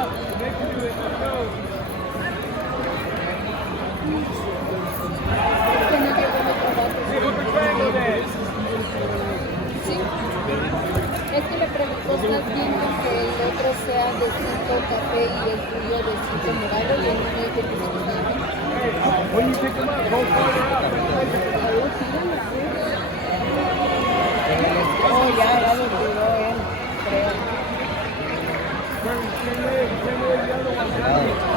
Que no llegó mi trabajo. Sí. Es que le preguntó, ¿estás viendo que el otro sea de 5 café y el tuyo de 5 morado? Y él no me dijo que sí estaba. When you pick them up, go farther out. Oh, ya lo tiró él, creo. Turn the other one down.